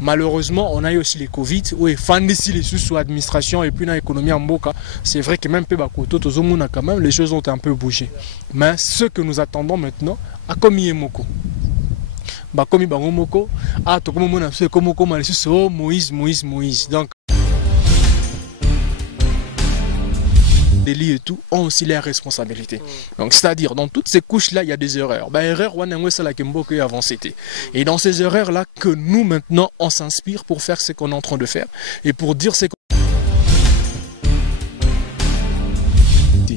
Malheureusement, on a eu aussi les Covid, où il faut les sous administration et puis dans l'économie en Boka. C'est vrai que même quand même, les choses ont un peu bougé. Mais ce que nous attendons maintenant, à Komi Moko. Bakomi Bangomoko, à Tokomona, c'est comme Moïse. Donc, les lits et tout ont aussi leurs responsabilités. Donc, c'est-à-dire, dans toutes ces couches-là, il y a des erreurs. Erreurs, avant c'était. Et dans ces erreurs-là, que nous, maintenant, on s'inspire pour faire ce qu'on est en train de faire et pour dire ce qu'on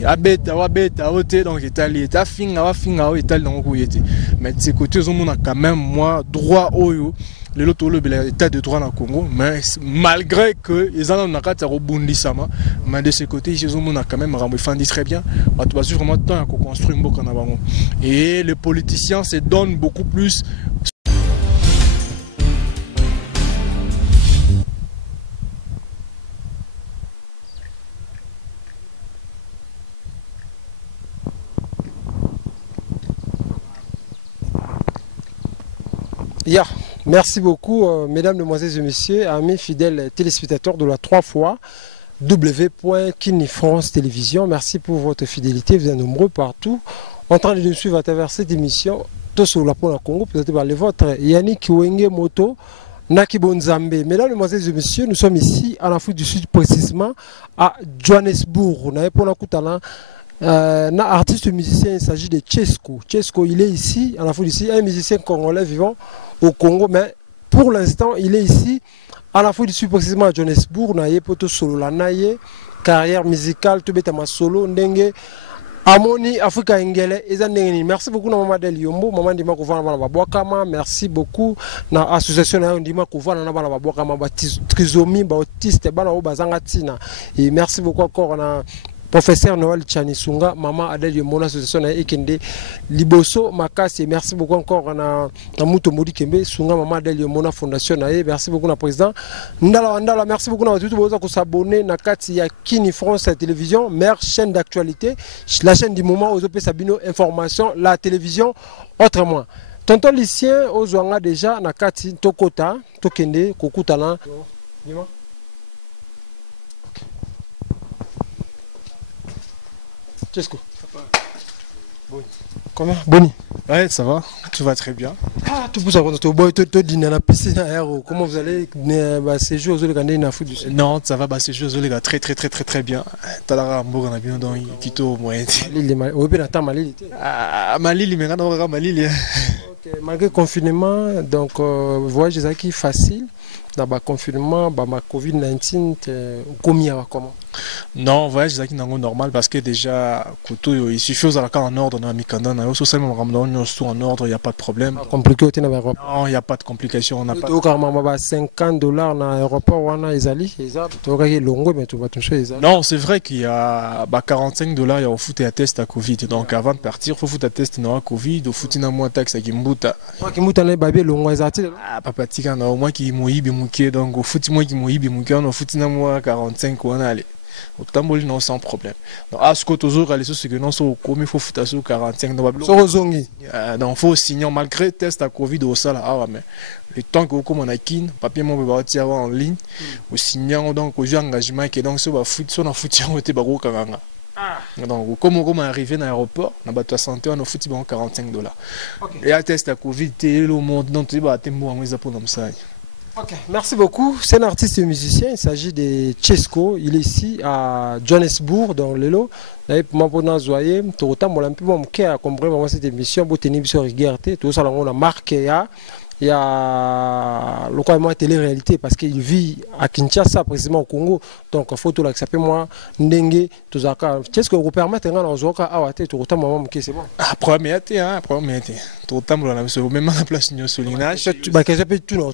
donc Italie mais de ces côtés on a quand même moi droit au l'état de droit dans le Congo, mais malgré que ils en ont rebondissement, mais de ce côté ils ont quand même défendu très bien. Vraiment temps à construire et les politiciens se donnent beaucoup plus. Yeah. Merci beaucoup, mesdames, demoiselles et messieurs, amis fidèles téléspectateurs de la 3 fois w.kinifrance télévision. Merci pour votre fidélité, vous êtes nombreux partout en train de nous suivre à travers cette émission. Tout sur la Congo, peut-être par les vôtres, Yannick Wenge Moto, Naki Bonzambe. Mesdames, demoiselles et messieurs, nous sommes ici en Afrique du Sud, précisément à Johannesburg. On a pour la Koutala. Artiste musicien, il s'agit de Tchesko. Tchesko, il est ici, en Afrique du Sud, un musicien congolais vivant au Congo, mais pour l'instant, il est ici, en Afrique du Sud, précisément à Johannesburg. Naye poto solo la naye, carrière musicale, tout betama solo, ndenge, Amoni, Afrika Engele, Ezanengeni. Merci beaucoup, Maman Del Yombo, Maman Dima Kouvana Babouakama, merci beaucoup, na association Dima Kouvana Babouakama, Trisomie, Bautiste, Bana Bazangatina. Et merci beaucoup encore, Professeur Noël Tchanisunga, Maman Adèle Yomona, association Ekende, Liboso Makasi, merci beaucoup encore à Mouto Modi Kembe, Sunga, Maman Adèle Yomona Fondation, merci beaucoup à président. Ndala, merci beaucoup à tout le monde qui s'abonne à Kati Kini France Télévision, meilleure chaîne d'actualité, la chaîne du moment, aux OP Sabino, information, la télévision, autrement. Tonton Lucien, aux Ouanga déjà, na Kati, Tokota, Tokende, Kokutala. Dis-moi. Tchesko. Comment? Boni. Ouais, ça va, tout va très bien. Ah, tout pour ça, tu dînes à la piscine à comment vous allez séjour aux Olegandais na foot du Sud? Non, ça va, séjour aux Olegandais très bien. Talara Mboga na bien dans Tito moyen. Malili, mais on Malili. Malgré le confinement, donc voyage est facile. Dans le confinement, ma Covid-19, comment? Non, voyage est normal parce que déjà, il suffit aux attaques en ordre dans la Mikanda, en ordre, il n'y a pas de problème. Compliqué au Europe? Non, il n'y a pas de complication. On a pas de... $50 dans l'aéroport, non, c'est vrai qu'il y a $45, il y a au foot et à test à Covid. Donc avant de partir, il faut foutre à test à Covid, il faut foutre à moins taxe à Kimbuta. Ah, papa, tika, au moins qui mouille, donc au foot, moi qui mouille, on fout à moins 45 ou allez. Au tamboli non sans problème. Donc à ce que toujours aller sur ce que non sont comme il faut foutre à 45 donc faut signer malgré test à Covid au sala ah mais le temps que comme on a kin papier mon va tirer en ligne au signant donc au jeu engagement qui donc ça va foutre son en foutre on était baro kanga. Donc comme on arrivé dans l'aéroport on a 60 on a foutu $45. Et à test à Covid le monde donc tu vas tembo en les pour ça. Ok, merci beaucoup. C'est un artiste et musicien. Il s'agit de Tchesko. Il est ici à Johannesburg, dans le lot. Pour moi, pour nous, tout le monde a compris cette émission. Pour tenir sur regarder, tout ça, on a marqué. Il y a localement télé-réalité parce qu'il vit à Kinshasa, précisément au Congo. Donc, il faut tout l'accepter. Moi, Ndenge, tout ça. Qu'est-ce que vous permettez de faire tout le temps, c'est bon. Ah, premier été, hein, premier été. Tout le temps, on a même la place de soulignage. Bah, qu'est-ce que tout,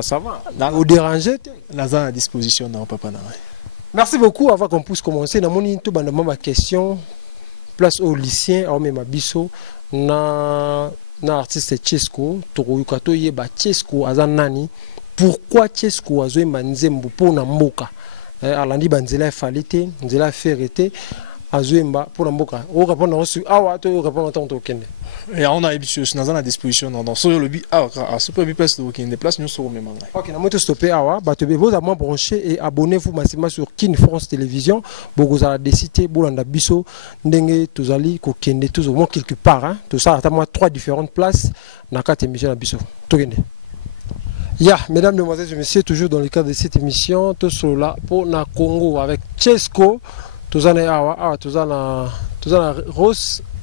ça va. Au déranger. Là, à disposition, non, papa. Merci beaucoup. Avant qu'on puisse commencer, dans mon tout, ma question, place au lycéen, au même abisso, na artiste Tchesko, Tokoyukato yeba Tchesko azanani, pourquoi Tchesko azoe manzembo pona mboka? Alandi banzela falite, nzela ferete, Azuemba pour la Mboka. On répond aussi awa to répond en tant que kende. Et on a habitué dans la disposition dans sur le bi ah ce peut place de kende place nous sur même. OK, na moto stopper awa ba te vous à moi brancher et abonnez-vous massivement sur Kin France Télévision. Bogo za décider bolanda biso ndenge tozali ko kende tous au moins quelque part hein. Tout ça à moi 3 différentes places na 4 émissions na biso. To kende. Ya, mesdames, mesdemoiselles et messieurs, toujours dans le cadre de cette émission, tout cela pour na Congo avec Chesco, tout ça na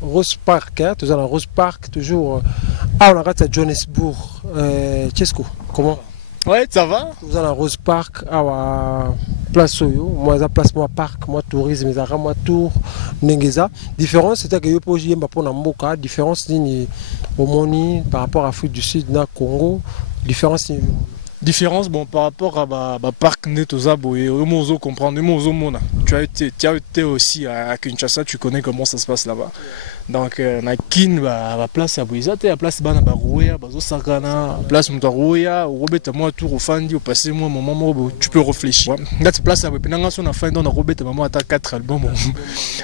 Rose Park, hein, tout ça na Rose Park, toujours on a à Johannesburg. Chesco, comment? Ouais, ça va? Tout ça na Rose Park, place Oyo, moi ça place moi parc, moi tourisme, ça moi tour, Nengeza. Différence c'est que yo pour yemba pour na mboka, différence ni au moni par rapport à Afrique du Sud na Congo. Différence bon par rapport à parc Netozaboye, comprendre, tu as été aussi à Kinshasa, tu connais comment ça se passe là-bas. Donc na kin ba place à Boisate, la place bana ba Roya, bazo sakana, place Mutaroya, Robert moi tour au fandi au passé moi moment tu peux réfléchir. Là tu place à Penanga son a fin dans Robert maman atta 4 albums.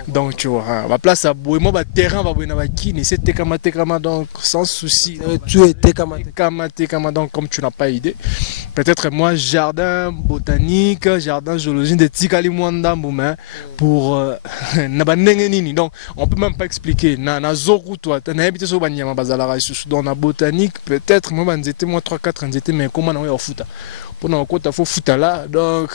Donc tu vois, la place à Boy moi ba terrain ba na ba kin et c'était kama donc sans souci. Tu étais kama donc comme tu n'as pas idée. Peut-être moi jardin botanique, jardin zoologique de Tikali Mwanda pour na ba nini. Donc on peut même pas expliquer. Na zoru toi na habité so banyama bazala dans la botanique peut-être moi banzete moi 3 4 nzete mais comment na yo futa pour kota fo futa là donc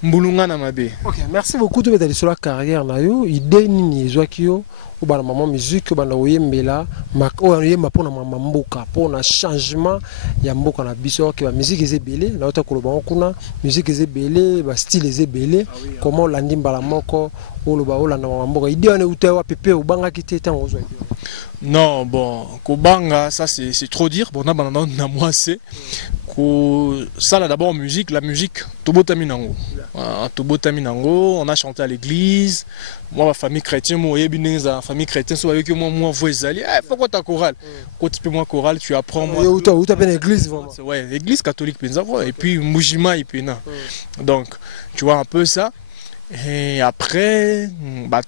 mbulunga na mabe. OK, merci beaucoup de mettre sur la carrière na yo idée nini ezwakio ou bana maman musique bana oyembela mako oyemba pour na mama mboka pour na changement ya mboka na biso que la musique ezebele na ota koloba kuna musique ezebele ba style ezebele comment la ndimba la moko oloba olanda mama mboka idée on uta wa pepe ubanga kiteta ngozwa. Non bon kobanga ça c'est trop dire bon na moi c'est ça là d'abord musique la musique tobotaminango on a chanté à l'église moi ma famille chrétienne moi yebineza famille chrétienne so avec moi voisali pourquoi ta chorale quand tu peux moi chorale tu apprends moi ou tu appelles église vraiment ouais église catholique penza et puis mujima ipena donc tu vois un peu ça. Et après,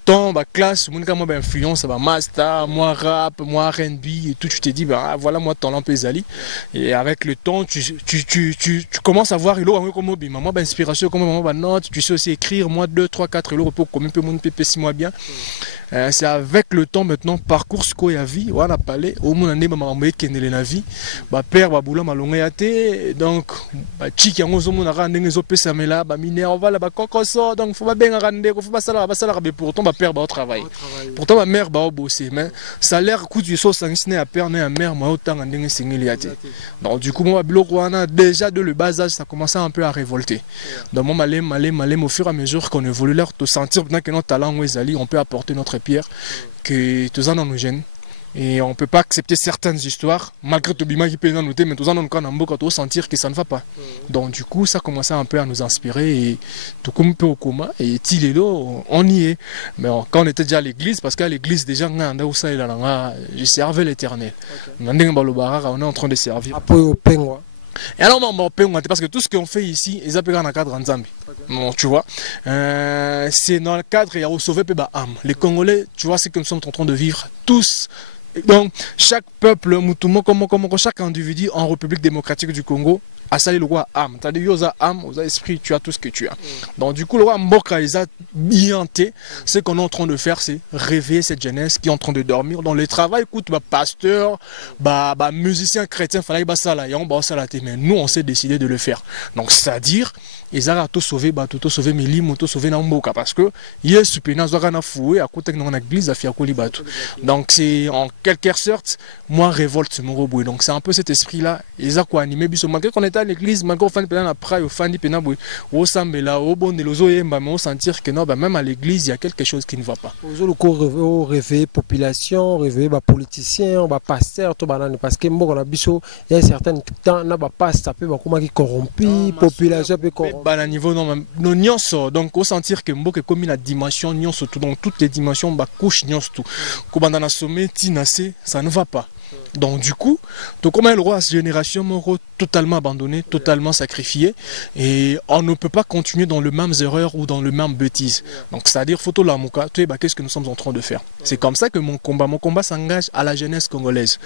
temps, classe, mon moi influence, master, moi rap, moi R&B et tout, tu te dis voilà moi talent pesali. Et avec le temps, tu commences à voir moi inspiration comme moi note, tu sais aussi écrire moi 2 3 4 pour comme peu mon pépé 6 mois bien. C'est avec le temps maintenant parcours ce qu'on y a vie, on a parlé au monde année maman moye kenele na vie, père boula malonga yate donc chiki yango mon ara ndenge zo pesa mela mineur on va là kokoso donc faut bien rendre faut pas ça pourtant père au travail pourtant ma mère bosser mais salaire coûte du so sangisné à père né à mère moi autant ndenge singeli yate donc du coup moi biloko wana déjà de le bas âge ça commençait un peu à révolter donc moi malé au fur et à mesure qu'on évolue l'air de sentir maintenant que notre talent on peut apporter notre pierre que tous en nous gêne et on peut pas accepter certaines histoires malgré tout bima qui peut nous noter mais tous en nous quand sentir que ça ne va pas donc du coup ça commençait un peu à nous inspirer et tout comme peu au coma et Tilelo on y est mais quand on était déjà à l'église parce qu'à l'église déjà je servais l'Éternel on est en train de servir et alors, parce que tout ce qu'on fait ici, ils appellent dans le cadre en Zambie. Bon, tu vois, c'est dans le cadre, il y a sauver âme. Les Congolais, tu vois, c'est que nous sommes en train de vivre tous. Donc, chaque peuple, chaque individu en République démocratique du Congo, a sali le roi âme. Tu as dit, âme, aux esprit, tu as tout ce que tu as. Donc, du coup, le roi Mboka, il a bienté. Ce qu'on est en train de faire, c'est réveiller cette jeunesse qui est en train de dormir. Donc, le travail coûte, pasteur, musicien chrétien, fallait ça là, mais nous, on s'est décidé de le faire. Donc, c'est-à-dire, ils ont tout sauvé, tout sauvé Milim, tout sauvé Mboka, parce que, il y a ce pénal, à fouer, à côté de l'église, à Fiakoli Batou. Donc, c'est en quelque sorte, moi, révolte mon robot. Donc, c'est un peu cet esprit-là. Ils ont quoi animé, malgré qu'on était à l'église, malgré qu'on fait après, au fin du pénal, au sambela, au bon de l'ozo, on sentir que non, même à l'église, il y a quelque chose qui ne va pas. Au réveiller population, réveiller politiciens, pasteurs, parce que il y a certains temps, on a pas qui corrompu, population peut corrompre. À niveau non, donc au sentir que Mboka est comme la dimension, surtout dans toutes les dimensions, couche tout. Comme dans la sommet, ça ne va pas. Donc du coup, donc comment le roi à cette génération totalement abandonnée, totalement sacrifiée, et on ne peut pas continuer dans le même erreur ou dans le même bêtise. Donc c'est-à-dire photo la mouka, qu'est-ce que nous sommes en train de faire? C'est comme ça que mon combat s'engage à la jeunesse congolaise.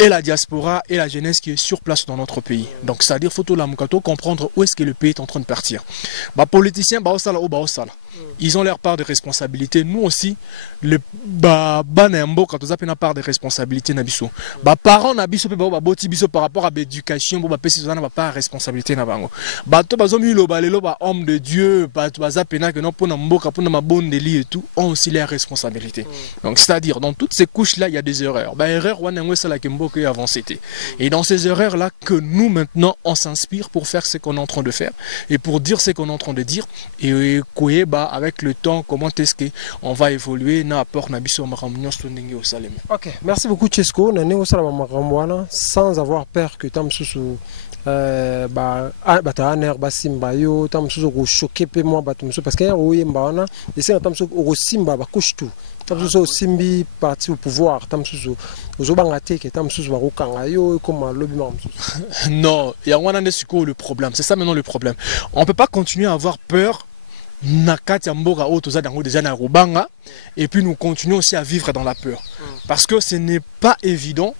Et la diaspora et la jeunesse qui est sur place dans notre pays. Donc c'est-à-dire photo la moukato, comprendre où est-ce que le pays est en train de partir. Bah politiciens ils ont leur part de responsabilité. Nous aussi, les banembo quand on a une part de responsabilité nabiso. Bah parents nabiso pe ba boti biso par rapport à l'éducation, ba pesi zana ba pas responsabilité na bango. Bah to bazomi lo balelo ba homme de Dieu, ba za pena que non pour na mboka pour na mabondeli et tout, ont aussi leurs responsabilités. Donc c'est-à-dire dans toutes ces couches là, il y a des erreurs. Bah erreur wana ngwe sala kembo que avant c'était. Et dans ces erreurs là que nous maintenant on s'inspire pour faire ce qu'on est en train de faire et pour dire ce qu'on est en train de dire et bah avec le temps comment est-ce que on va évoluer na apport na biso makambo ndenge au salem. OK, merci beaucoup Chesco, nane au salama makambo sans avoir peur que tam susu ta aner basimba yo tam susu ko choquer pe moi batum parce que oyemba wana et c'est tam susu ko simba ba couche tout. Tam susu simbi parti au pouvoir tam susu ozobanga te que tam susu ba kokanga yo comme lobby mam susu. Non, il y a le problème, c'est ça maintenant le problème. On peut pas continuer à avoir peur et puis nous continuons aussi à vivre dans la peur parce que ce n'est pas évident.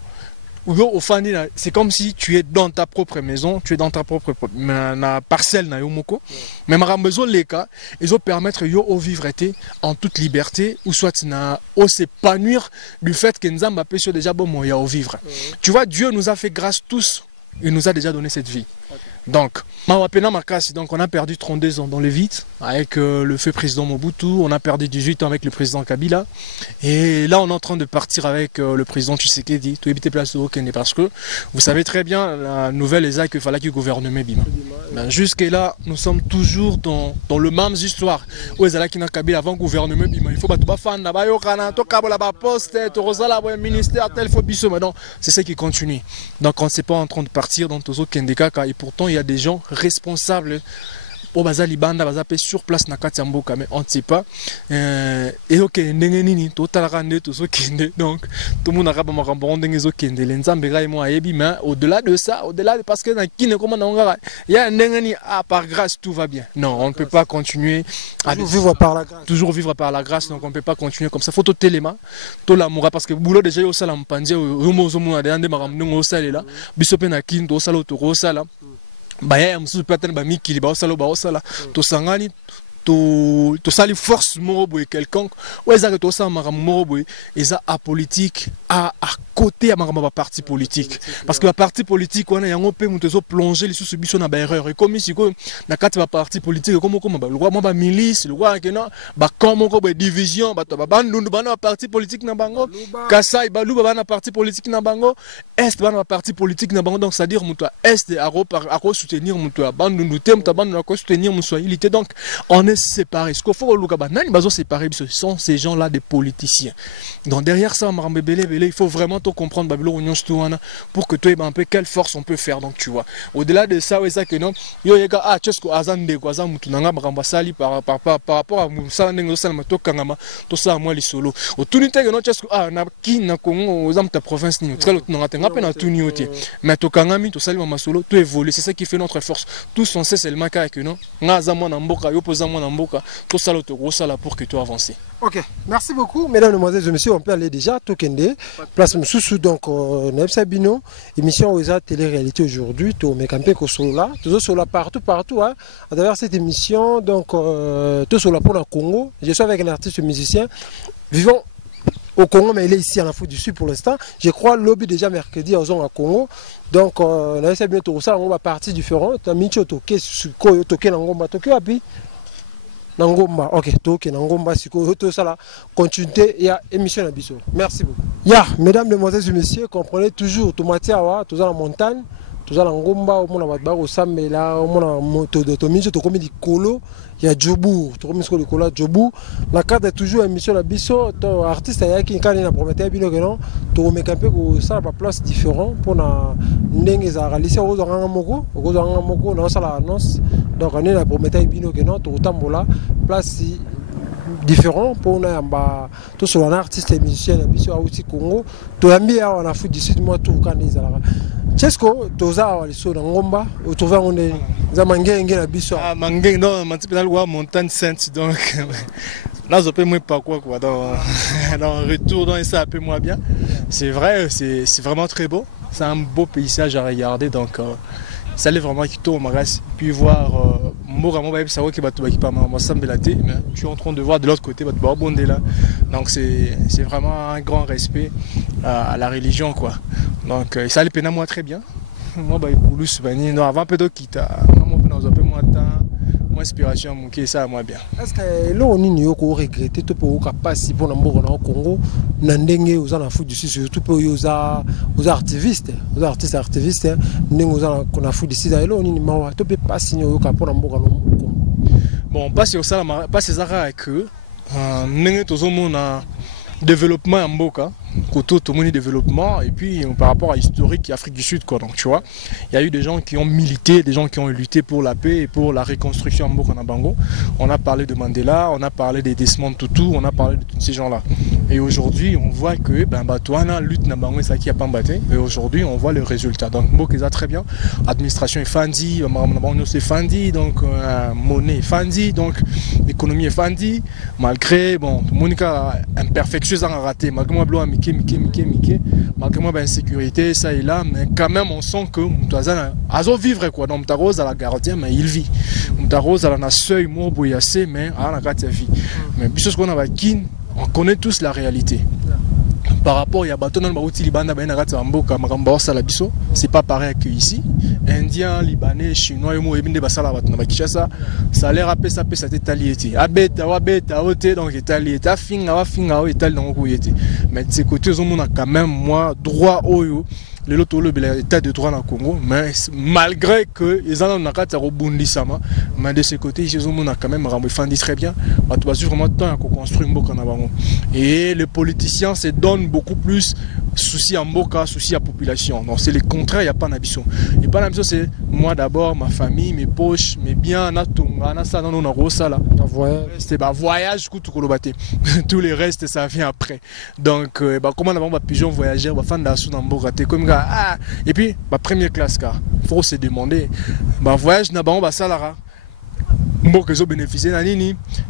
C'est comme si tu es dans ta propre maison, tu es dans ta propre parcelle mais ma besoin les cas ils ont permettre de vivre en toute liberté ou soit au s'épanouir du fait que nous avons déjà bon moyen de vivre. Tu vois, Dieu nous a fait grâce tous, il nous a déjà donné cette vie. Donc, on a perdu 32 ans dans le vide avec le feu président Mobutu, on a perdu 18 ans avec le président Kabila, et là on est en train de partir avec le président Tshisekedi, tout éviter place au Kenya, parce que vous savez très bien, la nouvelle est qu'il fallait que le gouvernement bima. Jusqu'à là, nous sommes toujours dans le même histoire. Où est-ce qu'il y a Kabila avant le gouvernement bima? Il faut pas tout faire, ministère tel faut biso, mais non, c'est ça qui continue. Donc on ne s'est pas en train de partir dans tous autres Kendeka, et pourtant il y a des gens responsables au bazali banda bazapé sur place na kati mboka mais on ne sait pas et OK ndenge nini totalaka nde to sokende donc tout le monde a rabama rambo ndenge zokende le nzambe ga mo ayebi mais au-delà de ça au-delà de parce que na kine comment na ngara il y a ndenge ni par grâce tout va bien. Non, on ne peut pas continuer à vivre par la grâce. Toujours vivre par la grâce, donc on ne peut pas continuer comme ça. Faut tout téléma, tout l'amour parce que boulot déjà au salam pandie au mozomo a des maramno au salé bisope na kin to salo to sala. Baya msusu patana ba mikili ba osala to sangani to sali force morobo et quelconque ou ezaka to sa maramu morobo eza apolitique à côté à marama parti politique parce que la parti politique on a yango pe mutezo plonger les sous biso na ba erreur et comme ici na kati ba parti politique comme ba le roi ba milice le roi que non ba comme ko ba division ba to ba bandundu bana parti politique na bango kasai ba luba bana parti politique na bango est bana parti politique na bango donc c'est à dire muto est à soutenir muto bandundu tem muto bandundu à soutenir musoilité donc on est séparés. Ce qu'il faut que séparer, ce sont ces gens-là des politiciens. Donc derrière ça, il faut vraiment tout comprendre pour que tu aies un peu quelle force on peut faire. Donc tu vois. Au-delà de ça, ça que non, par rapport à ça, tout ça moi les solo. Au tout que non, na qui na Congo aux ta province ni mais to kangami to sali ma solo, tu évolues. C'est ça qui fait notre force. Tous on sait seulement que non, ngaza moi na mboka yo poza moi na mboka, tout ça le gros ça là pour que tu avances. OK, merci beaucoup mesdames, mesdemoiselles et messieurs, on peut aller déjà Tokende place Msusu donc Nebsa Bino émission Oza télé-réalité aujourd'hui, to mekampe ko sola, toujours sola partout hein, à travers cette émission donc tout sola pour le Congo. Je suis avec un artiste musicien vivant au Congo, mais il est ici en Afrique du Sud pour l'instant. Je crois lobby déjà mercredi aux à Congo. Donc, on a bientôt ça, on va partir différent. Tu as mis toké, toké nangomba, toké api nangomba. OK, toké nangomba, siko tout ça là. Continuité, il y a émission à biso. Merci beaucoup. Ya, mesdames, demoiselles et messieurs, comprenez toujours tout matière, tout ça la montagne. Toza la ngomba au mona batba au samela au mona moto de tomiso to komi likolo ya Djobu to komi skolo likolo Djobu la carte est toujours émission la biso to artiste ya ki nkani na prometteur bino que non to mekampe ko ça ba place différent pour na ndenge za réaliser au zanga moko na ça la annonce donc on est la prometteur bino que non to tambola place différent pour tout sur un artiste et musicien à aussi Congo. Tu as mis en Afrique du Sud, moi tout quand ils allaient. Chesco, tu as les sauts dans Ngomba, ou tu vas on est Zamangé la biso. Ah, Mangé, non, Mantipinal ou Montagne Sainte, donc là, je peux moins pas quoi, dans le retour, dans ça, un peu moins bien. C'est vrai, c'est vraiment très beau. C'est un beau paysage à regarder, donc ça allait vraiment quitter au Maras, puis voir tu es en train de voir de l'autre côté, donc c'est vraiment un grand respect à la religion, quoi. Donc ça allait peine à moi très bien. Moi, avant un peu de quitte, mon inspiration, mon ça moi bien. Est-ce que là on y a regretté tout pour passer pour l'Ambour au Congo, n'endenge aux Afrique du Sud, surtout pour aux artistes, n'endenge qu'on a foutu d'ici, là on y a tout peut pas signer au Cap pour l'Ambour au Congo. Bon, pas sur ça, pas ces arrêts que n'endenge tous au monde développement en Mboka, côté tout le monde développement, et puis par rapport à l'historique Afrique du Sud, quoi. Donc tu vois, il y a eu des gens qui ont milité, des gens qui ont lutté pour la paix et pour la reconstruction en Mboka Nabango. On a parlé de Mandela, on a parlé des Desmond Tutu, on a parlé de tous ces gens-là. Et aujourd'hui, on voit que Batouana lutte Nabango, ça qui a pas battu. Et aujourd'hui, on voit le résultat. Donc Mboka est très bien, administration est fandi, Nabango c'est fandi, donc monnaie est fandi, donc l'économie est fandi, malgré bon, tout le monde a imperfection à rater, malgré moi blanc malgré moi insécurité ça et là, mais quand même on sent que Moutazana a vivre quoi. Donc Moutarose à la gardien mais il vit, Moutarose à la seuil mot boyassé mais à la gardien vie. Mais puisque qu'on a kin, on connaît tous la réalité. Par rapport à Baton c'est pas pareil que ici. Indiens, Libanais, Chinois, ça a l'air à peu ça t'étalier. Abeta, donc étalier, finga, mais de ces côtés, on a quand même moi droit au l'état de droit dans le Congo, mais malgré que ils en ont rebondissement, mais de ce côté, ils ont quand même rendu très bien. Tu vas vraiment temps à construire Mboka Nabango. Et les politiciens se donnent beaucoup plus souci à Mboka, souci à la population. Donc c'est le contraire, il n'y a pas d'ambition. Et pas d'ambition, c'est moi d'abord, ma famille, mes poches, mes biens, c'est un voyage, tous les restes, ça vient après. Donc, comment on va pigeon voyager, on va faire dans Mboka, comme ah, et puis, première classe, car il faut se demander, voyage n'a-t-on pas salara.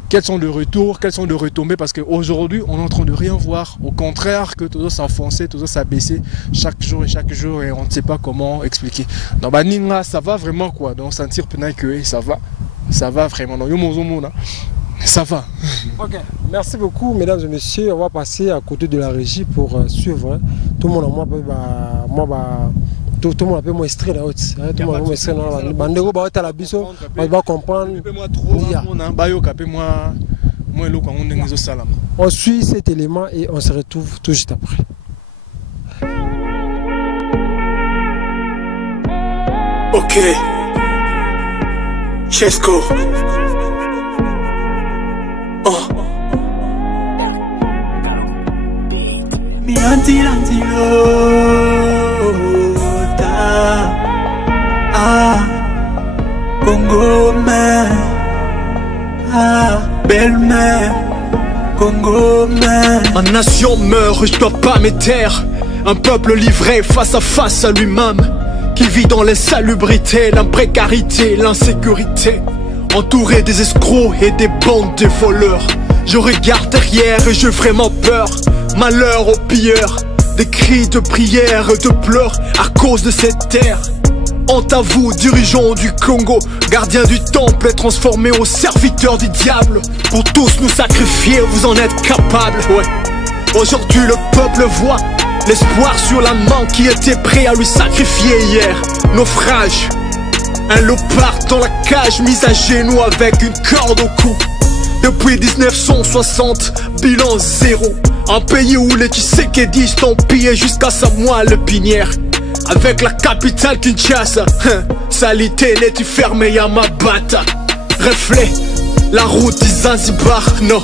Quels sont les retours, quels sont les retombées, parce qu'aujourd'hui on est en train de rien voir, au contraire que tout s'enfoncer, tout s'abaisser chaque jour et on ne sait pas comment expliquer. Donc ça va vraiment quoi, donc sentir peut-être que ça va vraiment, ça va. Ok, merci beaucoup mesdames et messieurs, on va passer à côté de la régie pour suivre, tout le monde tout le monde a pu m'extraire la haute. Tout le monde a pu m'extraire la haute. Bandego va être à la biso, on va comprendre. On suit cet élément et on se retrouve tout juste après. Ok. Chesco. Oh. Mi Congo man, belle-mère, Congo man. Ma nation meurt, je dois pas me taire. Un peuple livré face à face à lui-même, qui vit dans l'insalubrité, la précarité, l'insécurité, entouré des escrocs et des bandes de voleurs. Je regarde derrière et j'ai vraiment peur. Malheur aux pilleurs, des cris de prière et de pleurs à cause de cette terre. Honte à vous, dirigeants du Congo, gardiens du temple et transformés aux serviteurs du diable. Pour tous nous sacrifier, vous en êtes capables, ouais. Aujourd'hui le peuple voit l'espoir sur la main qui était prêt à lui sacrifier hier. Naufrage, un léopard dans la cage, mis à genoux avec une corde au cou. Depuis 1960, bilan zéro. Un pays où les Tshisekedi sont pillés jusqu'à sa moelle pinière. Avec la capitale Kinshasa, salité n'est fermée à ma bata. Reflet, la route du Zanzibar, non.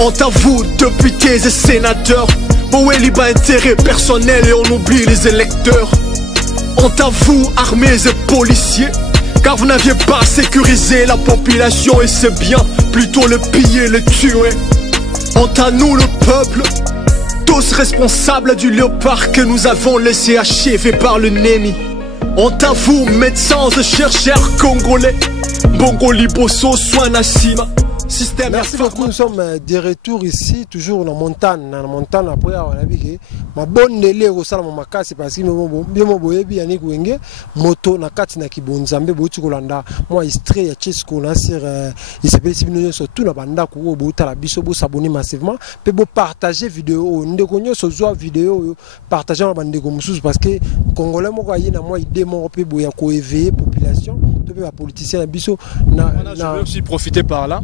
Honte à vous, députés et sénateurs. Boeli bas intérêt personnel et on oublie les électeurs. Honte à vous, armées et policiers, car vous n'aviez pas sécurisé la population et c'est bien, plutôt le piller, le tuer. Honte à nous le peuple, tous responsables du léopard que nous avons laissé achever par le Némi. Honte à vous, médecins et chercheurs congolais. Bongo Liboso, soin Nassima. Merci beaucoup, nous sommes de retour ici, toujours dans la montagne. Après, on a vu que ma bonne délai au salon ma casse parce que bien mon boy bien ni kuenge moto na kati na kibonzambe bo tukolanda moi extrait ya Chesco na sur il s'appelle Sibino surtout na banda ko bo tala biso bo s'abonner massivement pe bo partager vidéo ndeko nyoso zo vidéo partager na bande ko mususu parce que congolais moko ayi na moi idée mo pe bo ya ko éveiller population to pe ba politicien na biso na je veux aussi profiter par là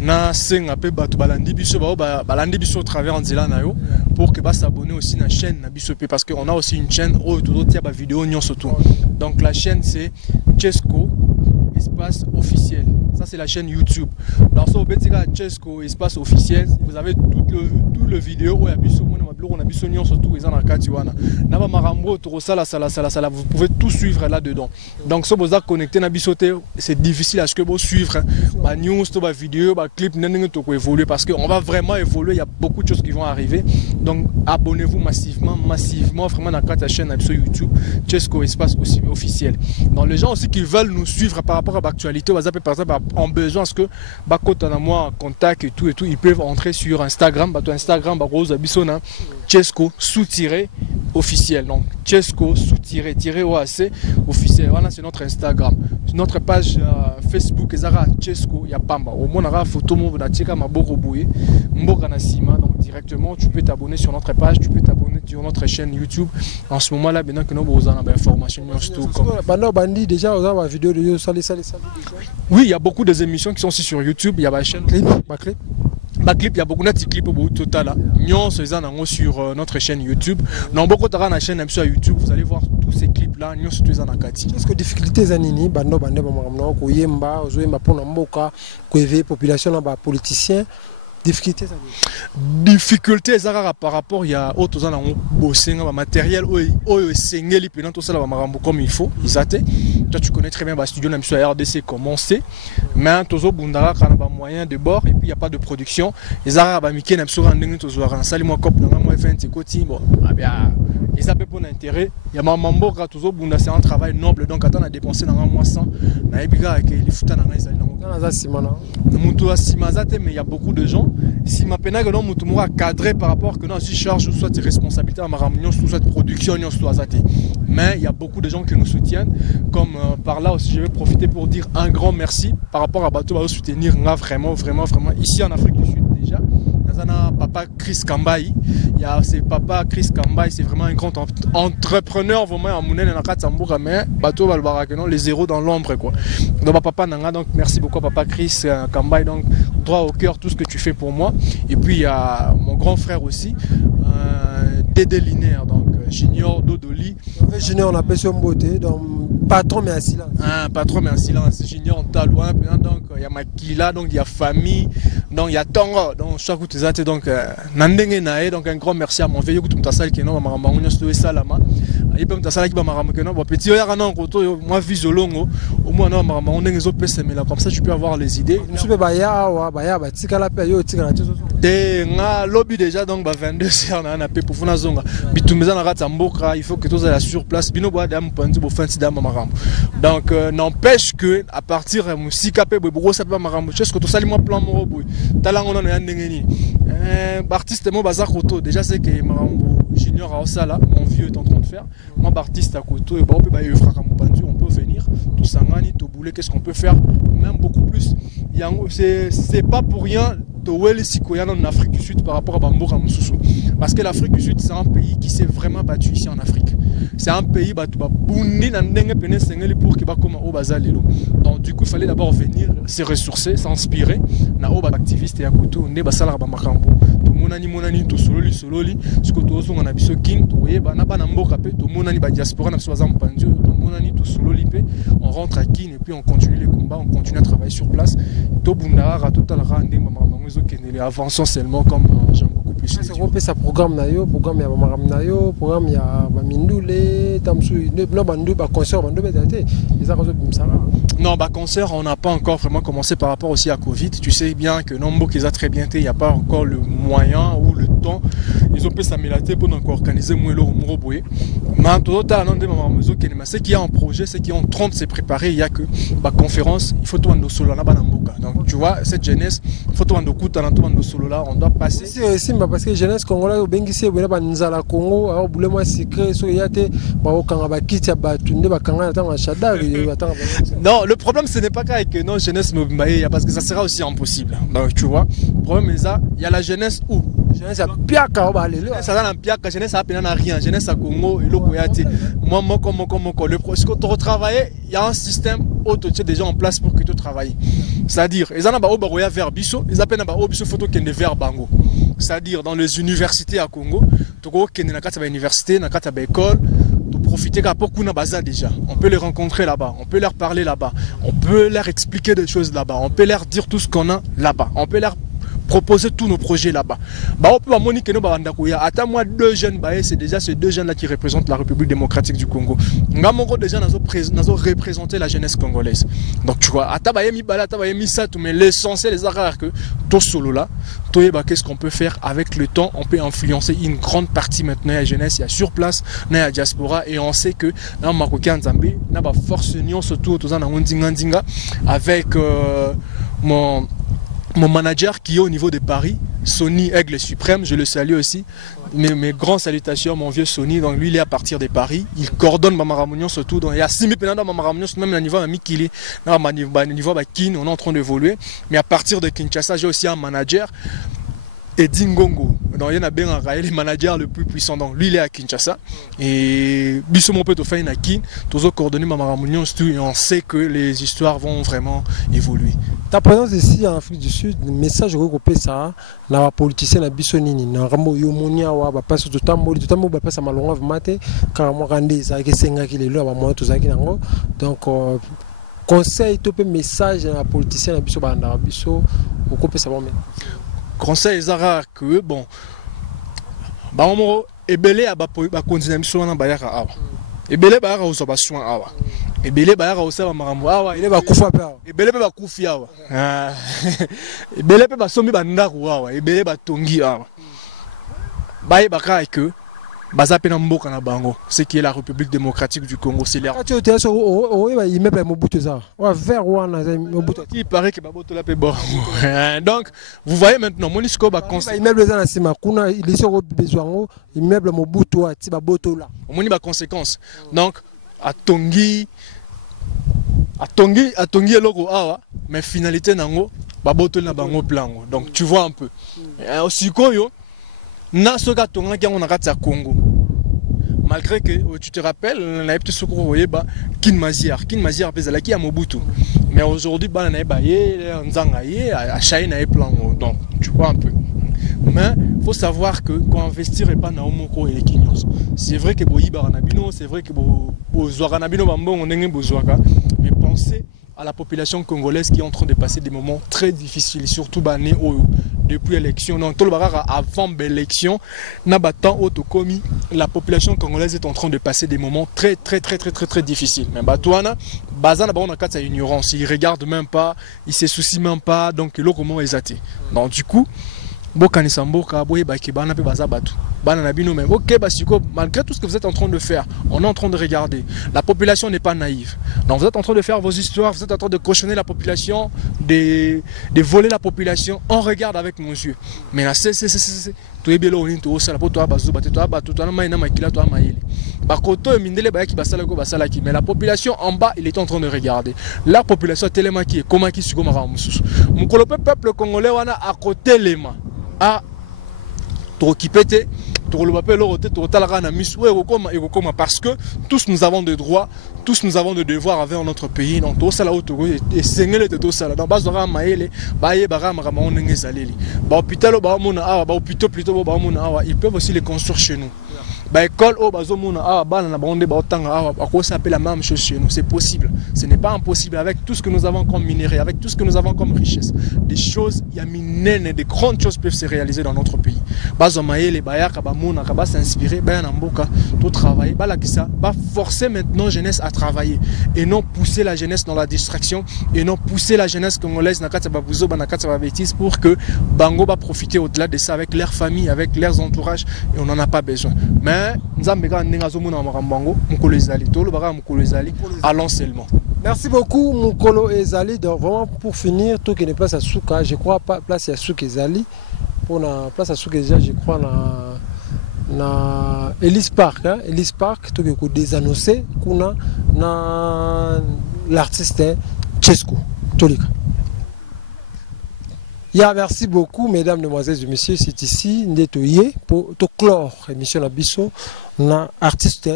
na senga pe bato balandi biso balandi biso au travers nzela na yo pour que ba s'abonner aussi na chaîne na biso parce que on a aussi une chaîne où tout tia ba vidéo nyonso tout. Donc la chaîne c'est Chesco espace officiel. Ça c'est la chaîne YouTube. Dans ce betika Chesco espace officiel, vous avez tout le vidéo où il y a biso on a biso nyonso tout ils en a kati wana. Na ba marambo to sala vous pouvez tout suivre là dedans. Donc si vous êtes connecté na biso c'est difficile à ce que vous suivre ba news to ba vidéo ba clip n'engue to évoluer parce que on va vraiment évoluer, il y a beaucoup de choses qui vont arriver. Donc abonnez-vous massivement vraiment dans la chaîne sur YouTube Chesco espace aussi officiel. Donc les gens aussi qui veulent nous suivre par rapport à l'actualité, par exemple ont besoin parce que quand on a moi contact et tout ils peuvent entrer sur Instagram, Instagram rose abisona Chesco sous-tiré officiel. Donc Chesco sous-tiré OAC officiel. Voilà, c'est notre Instagram. Sur notre page Facebook ezara Chesco ya pamba. Au moins on aura photo mo na tika maboko boué mboka na sima. Donc directement tu peux t'abonner sur notre page, tu peux t'abonner sur notre chaîne YouTube. En ce moment là maintenant que nous vous en information surtout comme bandi déjà on a ma vidéo de sali. Oui, il y a beaucoup des émissions qui sont aussi sur YouTube, il y a ma chaîne clip. Il y a beaucoup de petits clips au total. Nous sommes sur notre chaîne YouTube. Dans beaucoup de la chaîne sur YouTube, vous allez voir tous ces clips là. Nous sommes en Akati. Qu'est-ce que difficulté zanini bando bande ba ko yemba ozoyemba pona mboka ko éveiller population na ba politicien difficulté par rapport il y a autres ans bossé un matériel oyo sengeli pendant tout ça là marambo comme il faut isate. Toi tu connais très bien ba studio na sur RDC commencé mais tozo bundara kana ba moyen de bord et puis il y a pas de production ezara ba mike na sur ndenge tozo ran sali moi cop na moi 20 koti bon bien ils appellent pour l'intérêt il y a mambo ka tozo bunda c'est un travail noble donc attends à dépenser dans un mois 100 na ebiga avec les futa na ngai sali na simana mutu asimazate mais il y a beaucoup de gens si ma peine que non mutu mo cadré par rapport que non si charge soit tes responsabilités à maramnion soit production soit azate mais il y a beaucoup de gens qui nous soutiennent comme par là aussi je vais profiter pour dire un grand merci par rapport à bateau va soutenir là vraiment ici en Afrique du Sud déjà papa Chris Kambai, c'est papa Chris Kambai, c'est vraiment un grand entrepreneur vraiment à Mounene na Katsamboura mais bateau balbara que non les zéros dans l'ombre quoi. Donc papa nanga donc merci beaucoup papa Chris Kambai donc droit au cœur tout ce que tu fais pour moi et puis il y a mon grand frère aussi Dédé Linéaire donc Junior Dodoli. Junior on appelle son beauté donc patron mais en silence. Patron mais en silence. Junior Talouin donc il y a Makila donc il y a famille donc il y a Tongo donc chaque coup donc nandenge nae donc un grand merci à mon vieux que tu m'tasal qui non maramba on sto salama il peut m'tasal qui ba maramba que non petit ya kana koto moi visolongo au moins non maramba on ngezo pese mais là comme ça tu peux avoir les idées monsieur baya ba tikala pe yo tikala de nga lobby déjà donc ba 22h na pe pour funa zonga bitumeza na rata mboka il faut que tous à sur place bino boa dam pandi bo fanti dam marambo donc n'empêche que à partir musika pe bo ça pas marambo chose que to sali moi plan mo boy talango na ya ndenge ni artiste mo bazar koto déjà c'est que marambo junior à Osala mon vieux est en train de faire moi artiste à koto et ba on peut venir tout sangani to bouler qu'est-ce qu'on peut faire même beaucoup plus c'est pas pour rien en Afrique du Sud par rapport à Bamboura Moussoussou. Parce que l'Afrique du Sud, c'est un pays qui s'est vraiment battu ici en Afrique. C'est un pays qui donc du coup, il fallait d'abord venir se ressourcer, s'inspirer. Activiste et à côté, on est basala bamakambo. To monani to sololi ce que to on a biso king to yeba na bana mboka pe to monani ba diaspora na soza mpandio to monani to sololi pe on rentre à kin et puis on continue les combats, on continue à travailler sur place. To bundara total rande mamakambo avançons seulement comme j'aime beaucoup plus. C'est qu'on peut sa programme nayo, programme ya mamaram nayo, programme ya Mindule, tamsu, non bandu ba concert bandu betate. Ils ont non, bah concert, on n'a pas encore vraiment commencé par rapport aussi à Covid. Tu sais bien que Nombo qui a très bien été, il n'y a pas encore le moyen ou le temps. Ils ont pu s'amélater pour encore organiser Mouelo Mouroboé. Mais ce qui est en projet, c'est qu'ils sont en train de se préparer. Il n'y a que la conférence, il faut tout en solo là-bas dans Mboka. Donc tu vois, cette jeunesse, il faut tout en solo là, on doit passer. Si, parce que jeunesse congolaise, au Bengisi, au Nzala Congo, au Boulema Secret, au Yate, au Kangabaki, au Batunde, au Kangana, au Chada. Non, le problème ce n'est pas qu'avec nos jeunesse parce que ça sera aussi impossible. Donc tu vois, le problème est ça, il y a la jeunesse où jeunesse à Piaka, ça va dans Piaka, jeunesse à Pénana rien, jeunesse à Congo, et l'Okoyate. Moi, le ce que tu retravailles, il y a un système où tu es déjà en place pour que tu travailles. C'est-à-dire, ils en ont baroya vers Bisso, ils appellent Bisso photo qui est vers Bango. C'est-à-dire, dans les universités à Congo, tu as une université, une école. Profiter car beaucoup n'a pas déjà. On peut les rencontrer là-bas, on peut leur parler là-bas, on peut leur expliquer des choses là-bas, on peut leur dire tout ce qu'on a là-bas, on peut leur proposer tous nos projets là-bas. On peut moniquer nos barandakuya. Attends moi deux jeunes c'est déjà ces deux jeunes là qui représentent la République démocratique du Congo. Ngamongo déjà nous représenté la jeunesse congolaise. Donc tu vois, attends mi bala, attends mi ça tout mais l'essentiel les arts que tout solo là, qu'est-ce qu'on peut faire avec le temps, on peut influencer une grande partie maintenant la jeunesse, il y a sur place, il y a diaspora et on sait que dans Marocain Nzambe, n'a pas force union surtout tous en ndinga avec mon manager qui est au niveau de Paris, Sony Aigle Suprême, je le salue aussi. Mes grandes salutations, mon vieux Sony. Donc lui, il est à partir de Paris. Il coordonne Mamaramounion surtout. Donc il y a 6 000 pendant Mamaramounion, même au niveau de Mikili, au niveau de Kin, on est en train d'évoluer. Mais à partir de Kinshasa, j'ai aussi un manager. Et Dingongo, donc il y en a bien un le manager le plus puissant, donc lui il est à Kinshasa et Bissomo peut te faire une Kin, tous coordonner Mamaramounion et on sait que les histoires vont vraiment évoluer. Ta présence ici en Afrique du Sud, le message que ça, la politicien na Bissonini, na Rambo Yomonia wa ba passe tout temps ba passe malonga vmate car moi randé ça que senga ki le lo ba moi tout ça ki nango. Donc conseil to pe message na politicien na biso ba na biso ko pe ça bon. Conseil Zara que bon baomo ebele aba continuer mission na bayaka awa ebele bayaka oso soin awa ebele bayaka oso ba makambo awa ele ba kufa pa ebele pe ba kufi awa ebele pe ba sombi ba ndaku awa ebele ba tongi awa baye baka que baza pe na mboka na bango ce qui est la République démocratique du Congo c'est l'air. Il met pas Mobutu ça wa vers wana Mobutu il paraît que baboto la pe bon. Donc vous voyez maintenant Monisco ba conseil immeuble za na sima kuna il est sur besoin immeuble Mobutu ati baboto là moni ba conséquence. Donc à Tongi logo awa mais finalité nango baboto na bango plango. Donc tu vois un peu aussi koyo na soka tonga ki on a raté à Congo. Malgré que tu te rappelles, on a petit secours voyeba Kin Maziar pezala ki a Mobutu. Mais aujourd'hui ba na ba ye nzanga ye a Chai na plan. Donc tu vois un peu. Mais faut savoir que quand investir est pas na omoko et les kinyos. C'est vrai que boyiba ranabino, c'est vrai que bo zoranabino bambo on ndenge bozwaka, mais pensez à la population congolaise qui est en train de passer des moments très difficiles, surtout bané depuis l'élection. Donc, avant l'élection, la population congolaise est en train de passer des moments très difficiles. Mais Batouana, Bazana, on a une ignorance, ils regardent même pas, ils se soucient même pas, donc l'eau comment ils attaquent. Donc du coup, malgré tout ce que vous êtes en train de faire, on est en train de regarder. La population n'est pas naïve. Donc vous êtes en train de faire vos histoires, vous êtes en train de cochonner la population, de voler la population. On regarde avec nos yeux. Mais là, mais la population en bas, il est en train de regarder. La population est tellement qui est comment qui suit le peuple congolais à côté les mains. À t'occuper parce que tous nous avons des droits, tous nous avons des devoirs avec notre pays. Donc tout ça là et sengele tout ça là dans base de maele baye barama on ngezaleli ba hôpital ba mona awa ba hôpital plutôt ba mona awa ils peuvent aussi les construire chez nous. Bah école oh bazomona ah bana na bande baotanga ah quoi ça appelle la même chose chez nous, c'est possible. Ce n'est pas impossible avec tout ce que nous avons comme minerai, avec tout ce que nous avons comme richesse. Des choses, il y a minene, des grandes choses peuvent se réaliser dans notre pays. Bazomaye les bayaka bamona ka ba s'inspirer ba na mboka tout travailler ba la kisa ba forcer maintenant jeunesse à travailler et non pousser la jeunesse dans la distraction et non pousser la jeunesse congolaise na kata babuzo ba na kata ba bêtise pour que bango va profiter au-delà de ça avec leur famille, avec leurs entourages et on n'en a pas besoin. Mais allons seulement. Merci beaucoup Mukolo Ezali. Donc vraiment pour finir, tout qui n'est pas à Souka, je crois pas place à Souk Ezali. Pour la place à Souk Ezali, je crois na Ellis Park, hein? Ellis Park, tout qui est désannoncé, kuna na l'artiste Chesco Tolika. Yeah, merci beaucoup, mesdames, demoiselles et messieurs. C'est ici, Ndetoye, pour clore l'émission Nabiso, na artiste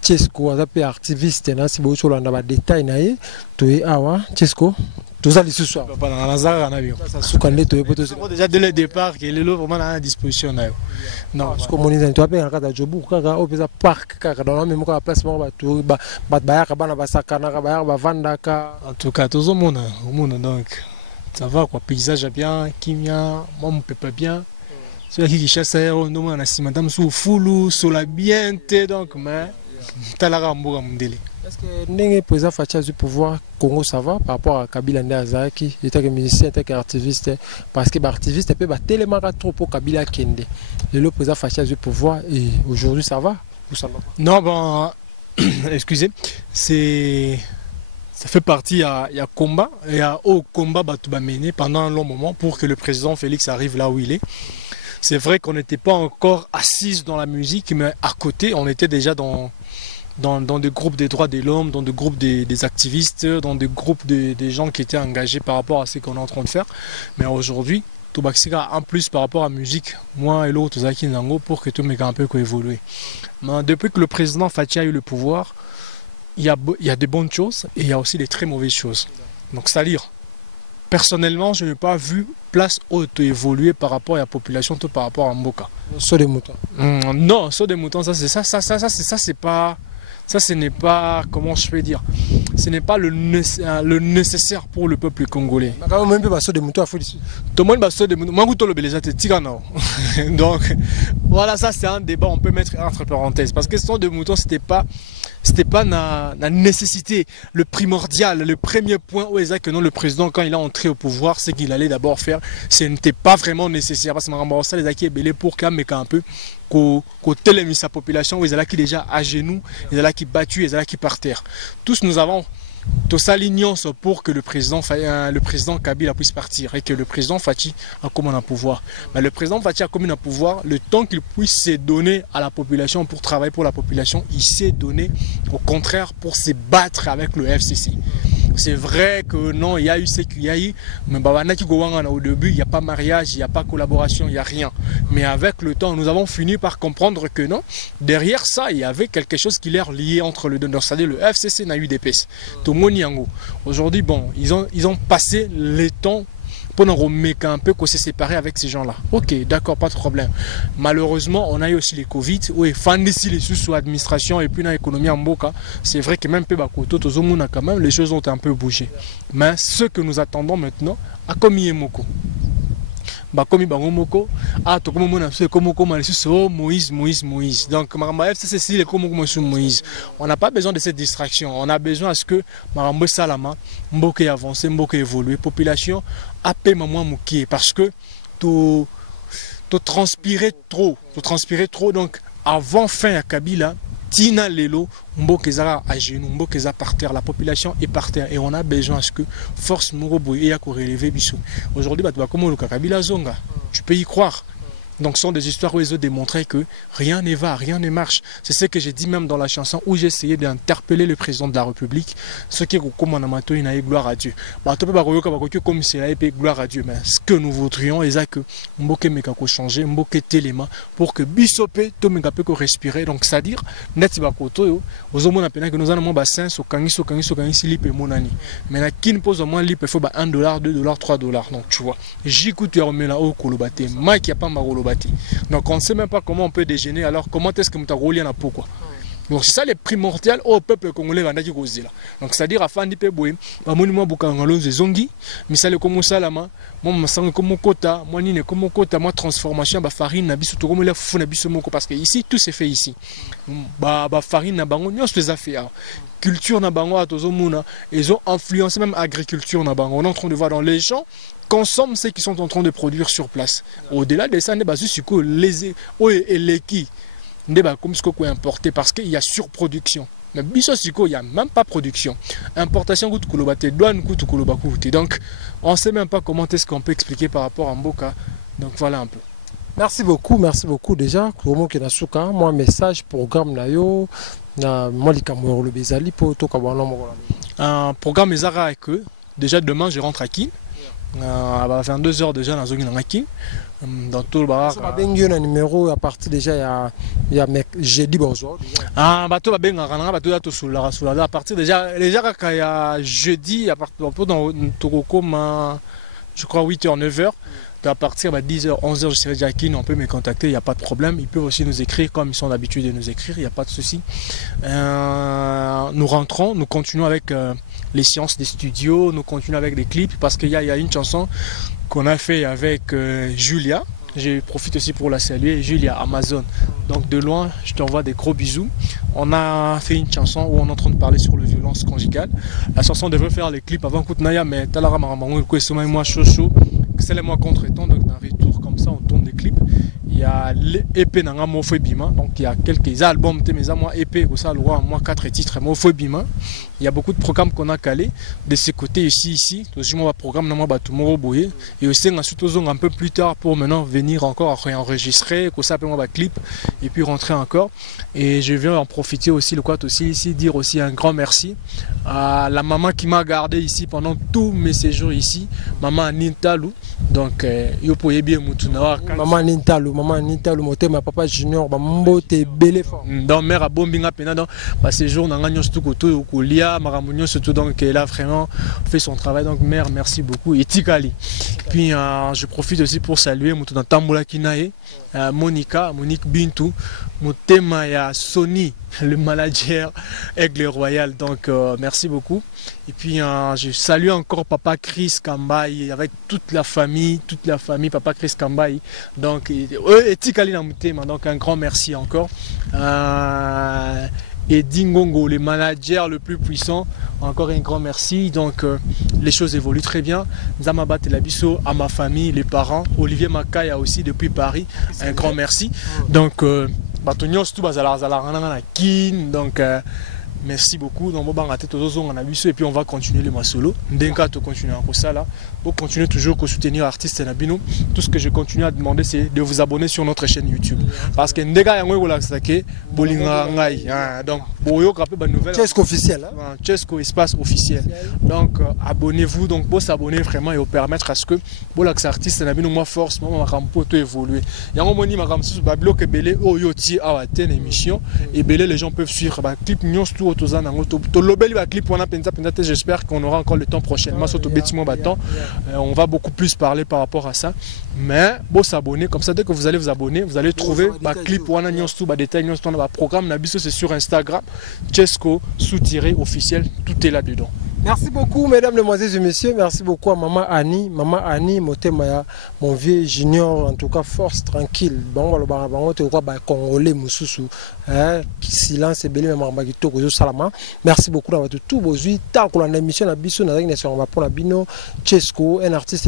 Chesco, artiste, si vous avez des détails, Toye Awa, Chesco, tout ça, les sous-soirs. Déjà dès le départ, qu'il est là vraiment à disposition. Non, parce que mon ami, tu as bien un jobu, kaka, au parc, kaka, dans la même place, en tout cas, tout le monde, donc. Ça va quoi, paysage bien, kimia, moi mon peuple bien. Ceux qui chassent on demande si madame sous foulou, sous la bien donc mais talara mboga mundele. Est-ce que n'engé président Facha du pouvoir Congo ça va par rapport à Kabila Ndazaki, il était que musicien, il était qu'artiste parce que l'artiste peut battre tellement trop pour Kabila Kende. Le président Facha du pouvoir et aujourd'hui ça va ou ça va pas? Non bon excusez, c'est ça fait partie, il y a combat, il y a au combat mené pendant un long moment pour que le président Félix arrive là où il est. C'est vrai qu'on n'était pas encore assis dans la musique, mais à côté, on était déjà dans des groupes des droits de l'homme, dans des groupes des activistes, dans des groupes des gens qui étaient engagés par rapport à ce qu'on est en train de faire. Mais aujourd'hui, Tobaxika en plus par rapport à la musique, moi et l'autre Zaki Nango, pour que tout me un peu évoluer. Mais depuis que le président Fatia a eu le pouvoir, il y a des bonnes choses et il y a aussi des très mauvaises choses. Donc c'est-à-dire, personnellement, je n'ai pas vu place auto évoluer par rapport à la population, tout par rapport à Mboka. Saut des moutons. Non, saut des moutons, ça c'est pas... Ça, ce n'est pas, comment je peux dire, ce n'est pas le nécessaire pour le peuple congolais. Donc, voilà, ça c'est un débat, on peut mettre entre parenthèses. Parce que ce sont des moutons, c'était pas la nécessité, le primordial, le premier point où que non, le président, quand il a entré au pouvoir, c'est qu'il allait d'abord faire, ce n'était pas vraiment nécessaire. Parce que ça les acquis belé pour calmer un peu. Côté sa population, ils allaient qui déjà à genoux, ils allaient qui battus, ils allaient qui par terre. Tous nous avons toute sa l'ignorance pour que le président Kabila puisse partir et que le président Fachi a comme un pouvoir. Mais le président Fachi a comme un pouvoir, le temps qu'il puisse se donner à la population pour travailler pour la population, il s'est donné au contraire pour se battre avec le FCC. C'est vrai que non, il y a eu ce qu'il y a eu, mais au début, il n'y a pas mariage, il n'y a pas collaboration, il n'y a rien. Mais avec le temps, nous avons fini par comprendre que non, derrière ça, il y avait quelque chose qui leur liait entre les deux. C'est-à-dire le FCC n'a eu d'épaisse. Aujourd'hui, bon, ils ont passé les temps pour nous remettre un peu qu'on s'est séparé avec ces gens-là. Ok, d'accord, pas de problème. Malheureusement, on a eu aussi les Covid, où il ici les sous administration et puis dans l'économie en Mboka. C'est vrai que même quand même, les choses ont un peu bougé. Mais ce que nous attendons maintenant, à comme Yemoko. Bakomi Bangomoko, ah, to comme on c'est comme Moïse. Donc, c'est si les comme Moïse. On n'a pas besoin de cette distraction. On a besoin à ce que Marambo Salama, Mboke avance, Mboke évolue. Population, appelle maman Mouki. Parce que tu transpirais trop. Donc, avant fin à Kabila, Tina Lelo, Mbokeza à genoux, Mbokeza par terre, la population est par terre et on a besoin à ce que force Morobo et à relever Bissou. Aujourd'hui, comme le Kabila Zonga, tu peux y croire. Donc ce sont des histoires où ils ont démontré que rien ne va, rien ne marche. C'est ce que j'ai dit même dans la chanson où j'ai essayé d'interpeller le président de la République. Ce qui est comme on a maintenant, il a gloire à Dieu. Comme c'est là, gloire à Dieu. Mais ce que nous voudrions, c'est que Mboke Mekako changer, Mboke Téléma, pour que Bissopé, Tomeka peut respirer. Donc c'est-à-dire, net bakoto, aux hommes que nous avons un bassin, sokangi, lip et monani. Mais la qui ne pose au moins lip, il faut $1, $2, $3. Donc tu vois, j'écoute, tu as remis là-haut, kolobate, Mike, il n'y a pas marolo. Kolobati. Donc on ne sait même pas comment on peut déjeuner, alors comment est-ce que Moutaroli en a pourquoi. Donc c'est ça les primordial au peuple congolais vandaki kozela. Donc c'est-à-dire afandi pe boye ba monimo bukangalo zongi misale comme salama moi masango comme kota moi nine comme kota moi transformation ba farine na biso to comme la fufu na biso moko parce que ici tout se fait ici. Ba farine na bango nyos les affaires. Culture na bango atozomuna, ils ont influencé même agriculture na bango. On est en train de voir dans les gens consomment ce qu'ils sont en train de produire sur place. Au-delà de ça ne basu suko les et les qui comme ce qu'on importé parce qu'il y a surproduction. Mais il n'y a même pas production. Importation, douane, donc on ne sait même pas comment est-ce qu'on peut expliquer par rapport à Mboka. Donc voilà un peu. Merci beaucoup déjà. Moi, message, programme, moi, le Bezali, pour tout un programme Ezara avec eux. Déjà demain, je rentre à Kin. À 22h déjà dans une Kin. Dans tout le bar. Un numéro à partir déjà il y a jeudi bonjour. Ah bateau va bien à partir déjà il y a jeudi à partir dans Tokokoma je crois 8h 9h. À partir de 10h, 11h, je serai déjà qui, on peut me contacter, il n'y a pas de problème. Ils peuvent aussi nous écrire comme ils sont d'habitude de nous écrire, il n'y a pas de souci. Nous rentrons, nous continuons avec les séances des studios, nous continuons avec les clips parce qu'il y a une chanson qu'on a fait avec Julia. Je profite aussi pour la saluer, Julia Amazon. Donc de loin, je t'envoie des gros bisous. On a fait une chanson où on est en train de parler sur la violence conjugale. La chanson devrait faire les clips avant Koutnaya, mais Talara Maramango, moi chaud. C'est les mois contre-temps, donc dans un retour comme ça, on tourne des clips. Il y a l'épée dans un Mofo Bima, donc il y a quelques albums, mais à moi épée, ça, moi 4 titres, Mofo Bima. Il y a beaucoup de programmes qu'on a calés de ce côté ici, toujours moi programme dans moi Batumoro Boye, et aussi ensuite un peu plus tard pour maintenant venir encore réenregistrer, que ça appelle moi clip, et puis rentrer encore. Et je viens en profiter aussi, le quoi aussi ici, dire aussi un grand merci à la maman qui m'a gardé ici pendant tous mes séjours ici, maman Nintalou. Donc, yo pouvez bien moutouna. Maman Nintalou, ma papa Junior, mambo te belé fort. Donc, mère a bombinga pena dans séjour dans gagnon surtout koto okolia, maramunyo surtout donc elle a vraiment fait son travail. Donc, mère, merci beaucoup. Et Tikali. Puis, je profite aussi pour saluer moutouna Tamboula Kinae, Monique Bintou, Moutema ya Sony, le manager Aigle Royal. Donc, merci beaucoup. Et puis, je salue encore Papa Chris Kambaï avec toute la famille, Papa Chris Kambaï. Donc, et Tikali Namutema. Donc, un grand merci encore. Et Dingongo, le manager le plus puissant, encore un grand merci. Donc les choses évoluent très bien. Zamabat et Labisso, à ma famille, les parents, Olivier Makaya aussi depuis Paris, un grand merci. Donc donc merci beaucoup. Donc, et puis on va continuer les solo. Ndenka to continuer encore ça là. Pour continuer toujours à soutenir l'artiste Nabino. Tout ce que je continue à demander, c'est de vous abonner sur notre chaîne YouTube. Parce que Ndega Yango la Sake, Bolinga Ngai. Donc, Boyo Krapé ba nouvelle. Chesco officiel. Chesco espace officiel. Donc, abonnez-vous. Donc, pour s'abonner vraiment et vous permettre à ce que Bolax artiste Nabino moi force, moi rampo to évoluer. Yango moni ma ramsus bablo ke belé oyoti a atteindre émission et belé les gens peuvent suivre ba clip nyons tout. J'espère qu'on aura encore le temps prochainement. On va beaucoup plus parler par rapport à ça. Mais bon, s'abonner comme ça, dès que vous allez vous abonner, vous allez trouver ma clip détail programme Nabiso, c'est sur Instagram, Chesco sous-officiel, tout est là dedans. Merci beaucoup, mesdames, mesdemoiselles et messieurs. Merci beaucoup à Maman Annie, Motemaya, mon vieux junior, en tout cas, force tranquille. Bon, le barabango, tu vois, Congolais, Moussoussou, silence et belé, Mamagito, Salama. Merci beaucoup d'avoir tout beau. Tant qu'on a une émission à Bissou, on va prendre la Bino, Chesco, un artiste